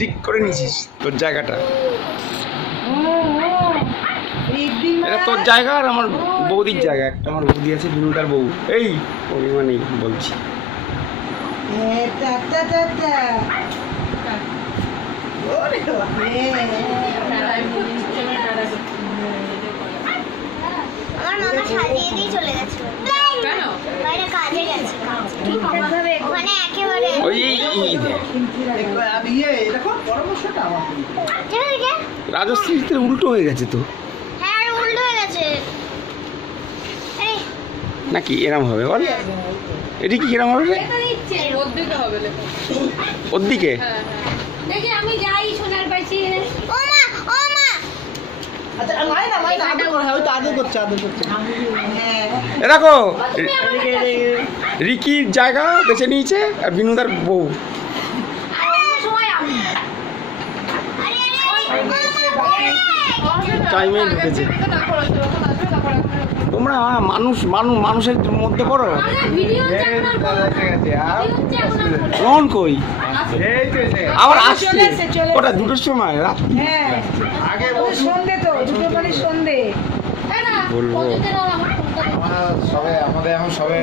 ঠিক করে নিছিস তোর জায়গাটা, এটা তোর জায়গা আর আমার বৌদির জায়গা। একটা আমার বৌদি আছে, বিনুটার বউ। এই অভিমানী বলছি। রাজশ্রীতে উল্টো হয়ে গেছে তো নাকি? এরম হবে বল, এটি কি এরম হবে? ওর দিকে আমি যাই সোনার পাশে। দেখো রিকির জায়গা বেছে নিয়েছে আর বিনুদার বউ। টাইমে ঢুকেছে। তোমরা মানুষের মধ্যে পড়ো। রন কই আবার আসছে ওটা 2টোর সময় রাত। বলবো আমাদের এখন সবে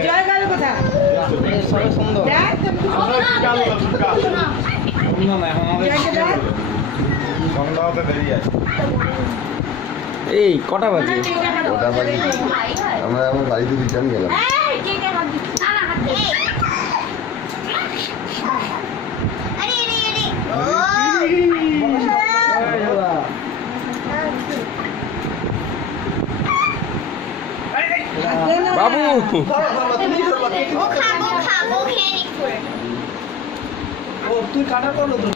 এই কটা বাজে? ওটা বাজে আমরা আমার বাড়িতে রিটার্ন গেলাম। বাবু তুই কাটা করলো তো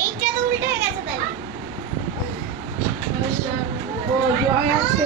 এইটা তো উল্টো হয়ে গেছে তাহলে। ও জয় আছে।